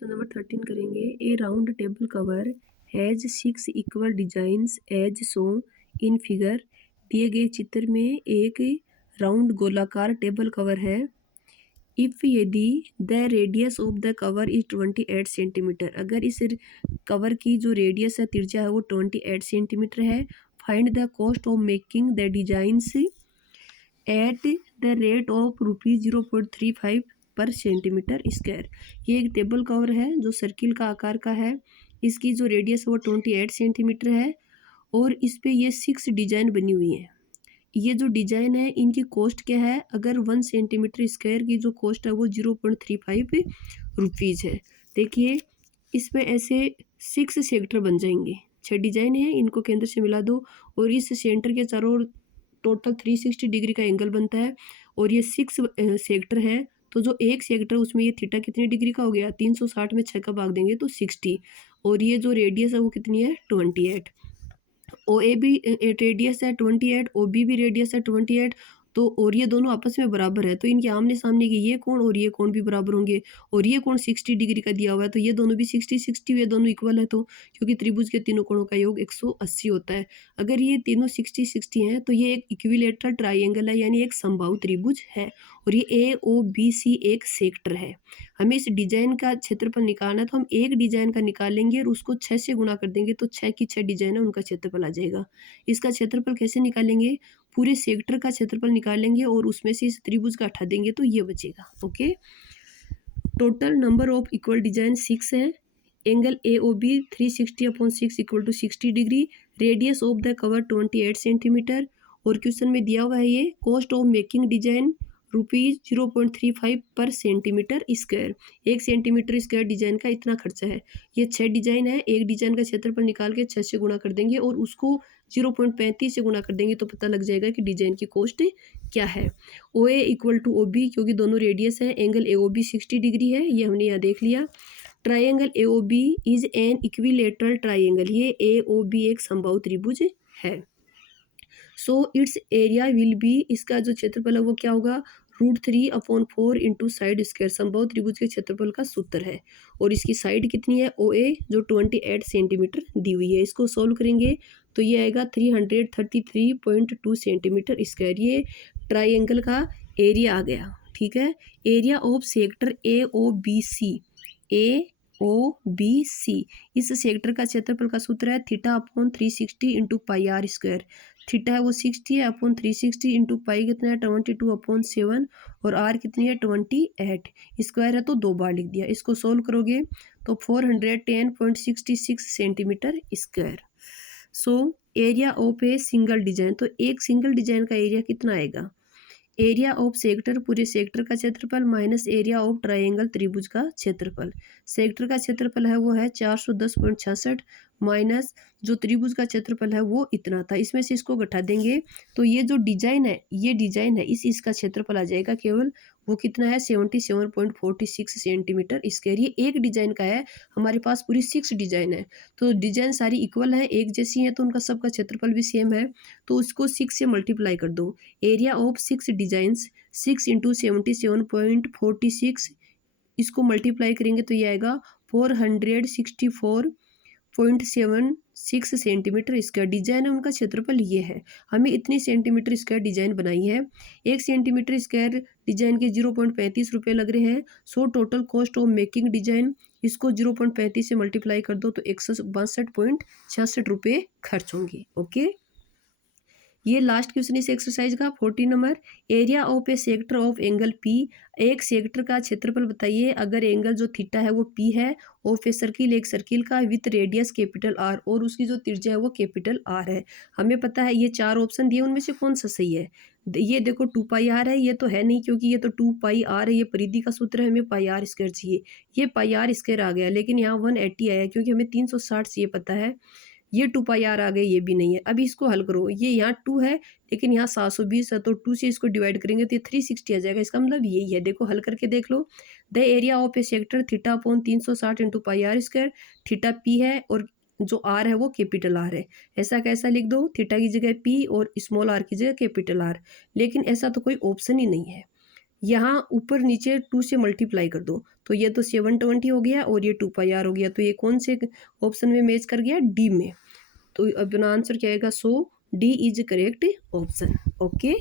Question number 13 करेंगे। A round table cover has 6 equal designs as shown in figure. दिए गए चित्र में एक राउंड गोलाकार टेबल कवर है। इफ यदि the radius of the cover is 28 centimetre, अगर इस कवर की जो रेडियस है, त्रिज्या है, वो 28 सेंटीमीटर है। Find the cost of making the designs at the rate of ₹0.35 पर सेंटीमीटर स्क्वायर। ये एक टेबल कवर है जो सर्किल का आकार का है। इसकी जो रेडियस है वो 28 सेंटीमीटर है और इस पे ये 6 डिजाइन बनी हुई है। ये जो डिजाइन है इनकी कॉस्ट क्या है? अगर 1 सेंटीमीटर स्क्वायर की जो कॉस्ट है वो 0.35 रुपीज़ है। देखिए इसमें ऐसे 6 सेक्टर बन जाएंगे। 6 डिजाइन है, इनको केंद्र से मिला दो और इस सेंटर के चारों ओर टोटल 360 डिग्री का एंगल बनता है और ये 6 सेक्टर है। तो जो एक सेक्टर उसमें ये थीटा कितने डिग्री का हो गया? 360 में 6 का भाग देंगे तो 60। और ये जो रेडियस है वो कितनी है? 28। ओ ए भी रेडियस है 28, ओ बी भी रेडियस है 28। तो और ये दोनों आपस में बराबर है तो इनके आमने सामने के ये कोण और ये कोण भी बराबर होंगे। और ये कोण 60 डिग्री का दिया हुआ है तो ये दोनों भी 60 ये दोनों इक्वल है, तो क्योंकि त्रिभुज के तीनों कोणों का योग 180 होता है। अगर ये तीनों 60 हैं तो ये एक इक्विलेटरल ट्राइंगल है, यानी एक समबाहु त्रिभुज है। और ये ए ओ बी सी एक सेक्टर है। हमें इस डिजाइन का क्षेत्रफल निकालना है तो हम एक डिजाइन का निकालेंगे और उसको 6 से गुणा कर देंगे तो 6 की 6 डिजाइन है उनका क्षेत्रफल आ जाएगा। इसका क्षेत्रफल कैसे निकालेंगे? पूरे सेक्टर का क्षेत्रफल निकालेंगे और उसमें से इस त्रिभुज का हटा देंगे तो ये बचेगा। Okay, total number of equal design 6 है। Angle A O B 360/6 equal to 60 degree. Radius of the cover 28 centimetre. और क्वेश्चन में दिया हुआ है ये कॉस्ट ऑफ मेकिंग डिजाइन ₹0.35 पर centimetre square. 1 centimetre square design का इतना खर्चा है। ये 6 डिजाइन है, एक डिजाइन का क्षेत्रफल निकाल के 6 से गुणा कर देंगे और उसको 0.35 से गुणा कर देंगे तो पता लग जाएगा कि डिजाइन की कॉस्ट क्या है। O A equal to O B, क्योंकि दोनों रेडियस है। Angle A O B 60 degree है, ये हमने यहाँ देख लिया। Triangle A O B is an equilateral triangle, ये ए ओ बी एक समबाहु त्रिभुज है। So it's area will be, इसका जो क्षेत्रफल है वो क्या होगा? √3/4 इंटू साइड स्क्वायर। समबाहु त्रिभुज के क्षेत्रफल का सूत्र है। और इसकी साइड कितनी है? ओ ए, जो 28 सेंटीमीटर दी हुई है। इसको सोल्व करेंगे तो ये आएगा 333.2 सेंटीमीटर स्क्वायर। ये ट्राइंगल का एरिया आ गया। ठीक है, area of sector A O B C, A O B C, इस सेक्टर का क्षेत्रफल का सूत्र है θ/360 into pi r square. Theta है वो 60 है अपॉन 360 इंटू पाई कितना है 22/7 और आर कितनी है 28। स्क्वायर है तो 2 बार लिख दिया। इसको सोल्व करोगे तो 410.66 centimetre square. So area of a single design, तो एक सिंगल डिजाइन का एरिया कितना आएगा? एरिया ऑफ सेक्टर, पूरे सेक्टर का क्षेत्रफल माइनस एरिया ऑफ ट्रायंगल त्रिभुज का क्षेत्रफल। सेक्टर का क्षेत्रफल है वो है 410.66 माइनस जो त्रिभुज का क्षेत्रफल है वो इतना था। इसमें से इसको घटा देंगे तो ये जो डिजाइन है, ये डिजाइन है, इसका क्षेत्रफल आ जाएगा केवल वो कितना है 77.46 सेंटीमीटर स्क्वायर। ये एक डिजाइन का है, हमारे पास पूरी 6 डिजाइन है तो डिजाइन सारी इक्वल है, एक जैसी है, तो उनका सबका क्षेत्रफल भी सेम है। तो उसको 6 से मल्टीप्लाई कर दो। एरिया ऑफ 6 डिजाइंस 6 इंटू 77.46, इसको मल्टीप्लाई करेंगे तो ये आएगा 464.76 सेंटीमीटर स्क्वायर। डिजाइन है उनका क्षेत्रफल ये है। हमें इतनी सेंटीमीटर स्क्वायर डिजाइन बनाई है। 1 सेंटीमीटर स्क्वायर डिजाइन के 0.35 रुपये लग रहे हैं। So total cost of making design, इसको 0.35 से मल्टीप्लाई कर दो तो 162.66 रुपये खर्च होंगे। ओके, ये लास्ट क्वेश्चन इस एक्सरसाइज का 40 number. Area of a sector of angle P, एक सेक्टर का क्षेत्रफल बताइए अगर एंगल जो थीटा है वो पी है, ऑफ ए सर्किल, एक सर्किल का, विथ रेडियस कैपिटल आर, और उसकी जो त्रिज्या है वो कैपिटल आर है। हमें पता है ये 4 ऑप्शन दिए, उनमें से कौन सा सही है? ये देखो 2 पाई आर है, ये तो है नहीं क्योंकि ये तो 2 पाई आर है, ये परिधि का सूत्र है, हमें पाई आर स्क्वायर चाहिए। ये पाई आर स्क्वायर आ गया, लेकिन यहाँ 180 आया क्योंकि हमें 360 चाहिए पता है। ये 2 पाई आर आ गए, ये भी नहीं है। अब इसको हल करो, ये यहाँ 2 है लेकिन यहाँ 720 है तो 2 से इसको डिवाइड करेंगे तो ये 360 आ जाएगा। इसका मतलब यही है, देखो हल करके देख लो। The area of a sector θ/360 into pi r square. Theta P है और जो आर है वो कैपिटल आर है। ऐसा कैसा लिख दो, थीटा की जगह पी और स्मॉल आर की जगह कैपिटल आर, लेकिन ऐसा तो कोई ऑप्शन ही नहीं है। यहाँ ऊपर नीचे 2 से मल्टीप्लाई कर दो तो ये तो 720 हो गया और ये 2πr हो गया, तो ये कौन से ऑप्शन में मैच कर गया? डी में। तो अपना आंसर क्या आएगा? So D is correct option. Okay.